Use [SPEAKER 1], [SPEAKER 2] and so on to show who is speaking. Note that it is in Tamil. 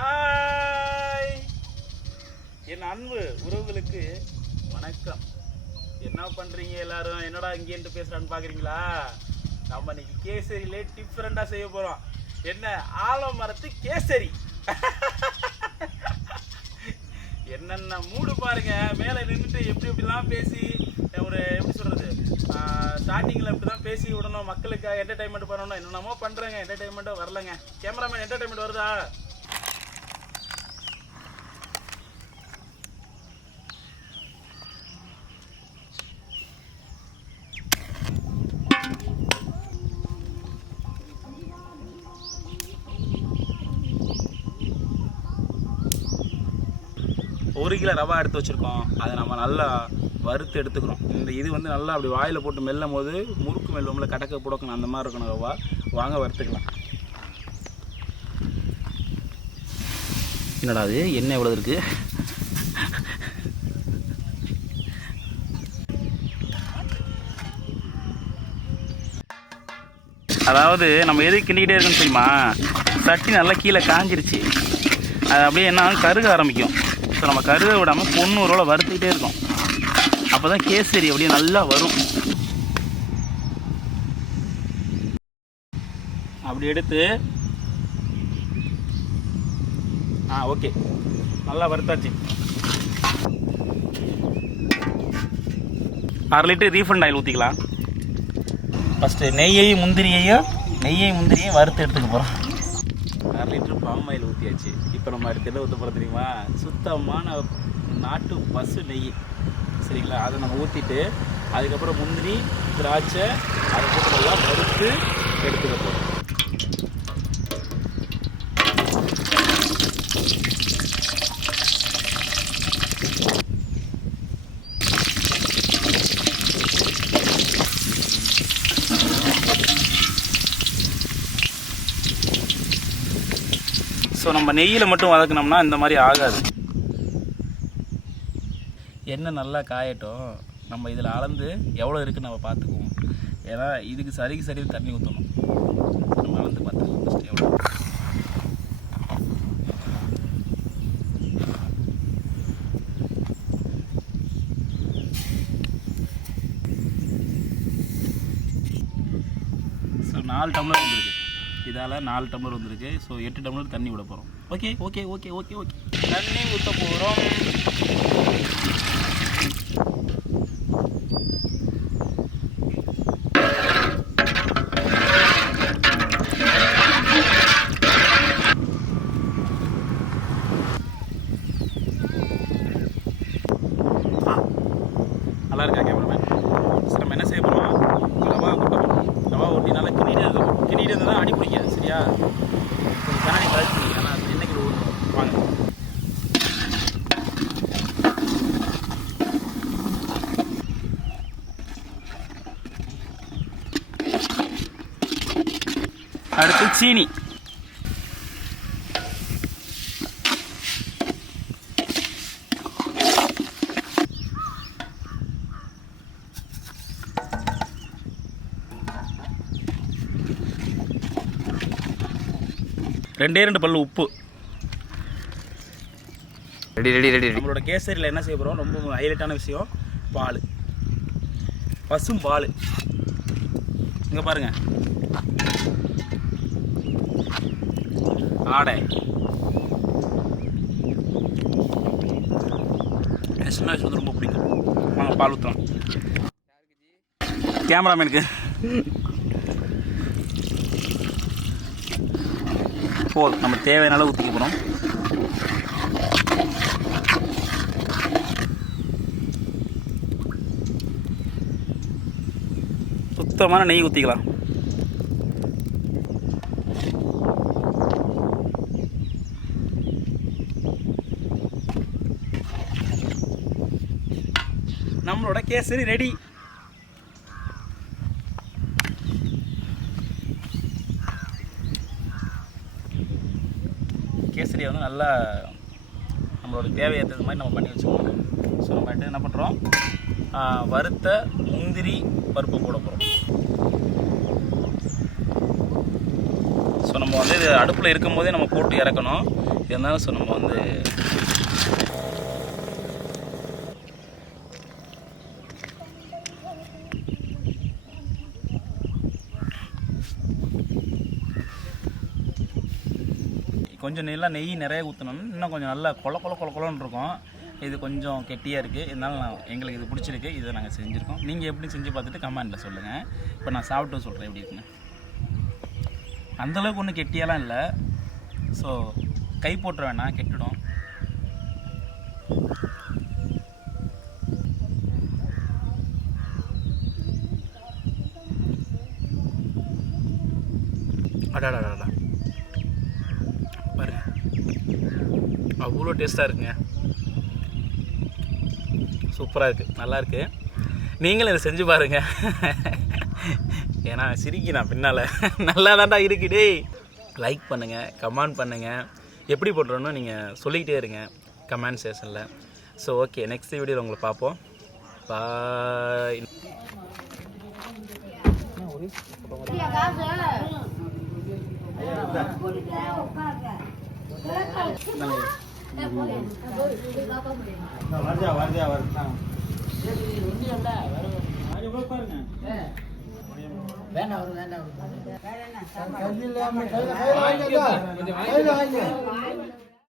[SPEAKER 1] ஹாய் என் அன்பு உறவுகளுக்கு வணக்கம். என்ன பண்றீங்க எல்லாரும்? என்னடா இங்கேருந்து பேசுறான்னு பாக்குறீங்களா? நம்ம இன்னைக்கு கேசரியிலே டிஃப்ரெண்டா செய்ய போறோம். என்ன? ஆலமரத்து கேசரி. என்னென்ன மூடு பாருங்க. மேலே நின்றுட்டு எப்படி எப்படிலாம் பேசி ஒரு எப்படி சொல்றது? ஸ்டார்டிங்கில் இப்படி தான் பேசி விடணும். மக்களுக்கு என்டர்டைன்மெண்ட் பண்ணணும். என்னென்னமோ பண்ணுறேங்க என்டர்டைன்மெண்ட்டும் வரலங்க. கேமராமேன் என்டர்டைன்மெண்ட் வருதா? ஒரு கிலோ ரவா எடுத்து வச்சுருக்கோம். அதை நம்ம நல்லா வறுத்து எடுத்துக்கிறோம். இந்த இது வந்து நல்லா அப்படி வாயில் போட்டு மெல்லும் போது முறுக்கு மெல்லும்ல கடக்க புடக்கணும் அந்த மாதிரி இருக்கணும் ரவா. வாங்க வறுத்துக்கலாம். என்னடா அது என்ன எவ்வளோ இருக்கு? அதாவது நம்ம எது கிண்டிக்கிட்டே இருக்குன்னு தெரியுமா? சட்டி நல்லா கீழே காஞ்சிருச்சு. அது அப்படியே என்ன கருக ஆரம்பிக்கும். ஸோ நம்ம கருக விடாமல் பொண்ணூரோட வறுத்துக்கிட்டே இருக்கோம். அப்போ தான் கேசரி அப்படியே நல்லா வரும். அப்படி எடுத்து ஆ ஓகே. நல்லா வறுத்தாச்சு. அரை லிட்டர் ரீஃபண்ட் ஆயில் ஊற்றிக்கலாம் ஃபஸ்ட்டு நெய்யையும் முந்திரியையும் நெய்யையும் முந்திரியையும் வறுத்து எடுத்துக்க போகிறோம் அரை லிட்டர் பாம் ஆயில் ஊற்றியாச்சு இப்போ நம்ம அடுத்து என்ன ஊற்ற போகிறோம் தெரியுமா? சுத்தமான நாட்டு பசு நெய். சரிங்களா? அதை நம்ம ஊற்றிட்டு அதுக்கப்புறம் முந்திரி திராட்சை அதை போட்டு நல்லா வறுத்து எடுத்துக்க போகிறோம் ஸோ நம்ம நெய்யில் மட்டும் வதக்கினோம்னா இந்த மாதிரி ஆகாது. எண்ணெய் நல்லா காயட்டும். நம்ம இதில் அளந்து எவ்வளோ இருக்குன்னு நம்ம பார்த்துக்குவோம். ஏன்னா இதுக்கு சரிக்கு சரி தண்ணி ஊற்றணும் நம்ம அளந்து பார்த்துக்கலாம். ஃபஸ்ட்டு எவ்வளோ ஸோ நாலு டம்ளர் வந்துருக்கு. இதால் நாலு டம்ளர் வந்திருக்கு. ஸோ எட்டு டம்ளர் தண்ணி விட போகிறோம் okay okay okay okay okay தண்ணி ஊற்ற போகிறோம் நல்லா இருக்கா கேமராமேன் சரி நம்ம என்ன செய்ய போகிறோம் ரவா கொட்ட போகிறோம் ரவா ஒட்டி நல்லா கிண்டிட்டு இருக்கும் கிண்டிட்டு இருந்தால் தான் அடி பிடிக்காது சரியா கொஞ்சம் கண்ணாடி கழிச்சு ஆனால் அது என்னைக்கு ஊற்றணும் வாங்க அடுத்து சீனி. ரெண்டே ரெண்டு பல்லு உப்பு.
[SPEAKER 2] ரெடி ரெடி ரெடி
[SPEAKER 1] நம்மளோட கேசரியில் என்ன செய்ய போகிறோம் ரொம்ப ஹைலைட்டான விஷயம் பால். பசும் பால். இங்கே பாருங்க. ஆடை. சின்ன வயசு வந்து ரொம்ப பிடிக்கும். வாங்க பால் ஊற்றலாம் கேமராமேனுக்கு. போதும் நம்ம தேவையான அளவு ஊற்றிக்க போகிறோம் சுத்தமான நெய் ஊற்றிக்கலாம் நம்மளோட கேசரி ரெடி. கேசரியை வந்து நல்லா நம்மளோட தேவையேற்றது மாதிரி நம்ம பண்ணி வச்சுக்கணும். ஸோ நம்ம என்ன பண்ணுறோம் வறுத்த முந்திரி பருப்பு போட போகிறோம் ஸோ நம்ம வந்து இது அடுப்பில் இருக்கும் போதே நம்ம போட்டு இறக்கணும். இருந்தாலும் ஸோ நம்ம வந்து கொஞ்சம் நல்லா நெய் நிறைய ஊற்றணும் இன்னும் கொஞ்சம் நல்லா கொல கொல கொல கொலன்னு இருக்கும். இது கொஞ்சம் கெட்டியாக இருக்குது இருந்தாலும் நான் எங்களுக்கு இது பிடிச்சிருக்கு. இதை நாங்கள் செஞ்சுருக்கோம். நீங்கள் எப்படி செஞ்சு பார்த்துட்டு கமெண்ட்டில் சொல்லுங்கள் இப்போ நான் சாப்பிட்டு சொல்கிறேன் எப்படி இருக்குன்னு. அந்தளவுக்கு ஒன்றும் கெட்டியாலாம் இல்லை. ஸோ கை போட்டுற வேணாம். கெட்டுடும். அடாடாடா அவ்வளோ டேஸ்ட்டாக இருக்குங்க. சூப்பராக இருக்குது நல்லாயிருக்கு நீங்களும் இதை செஞ்சு பாருங்கள் ஏன்னா சிரிக்கி நான் பின்னால். நல்லா தான்டா இருக்குடே லைக் பண்ணுங்கள் கமெண்ட் பண்ணுங்கள் எப்படி போட்டுறோன்னு நீங்கள் சொல்லிக்கிட்டே இருங்க கமெண்ட் செஷனில் ஸோ ஓகே நெக்ஸ்ட் வீடியோவில் உங்களை பார்ப்போம். பாய்
[SPEAKER 2] வருதா வருதா வருதா
[SPEAKER 3] வேண்டாம் அவரு வேண்டாம்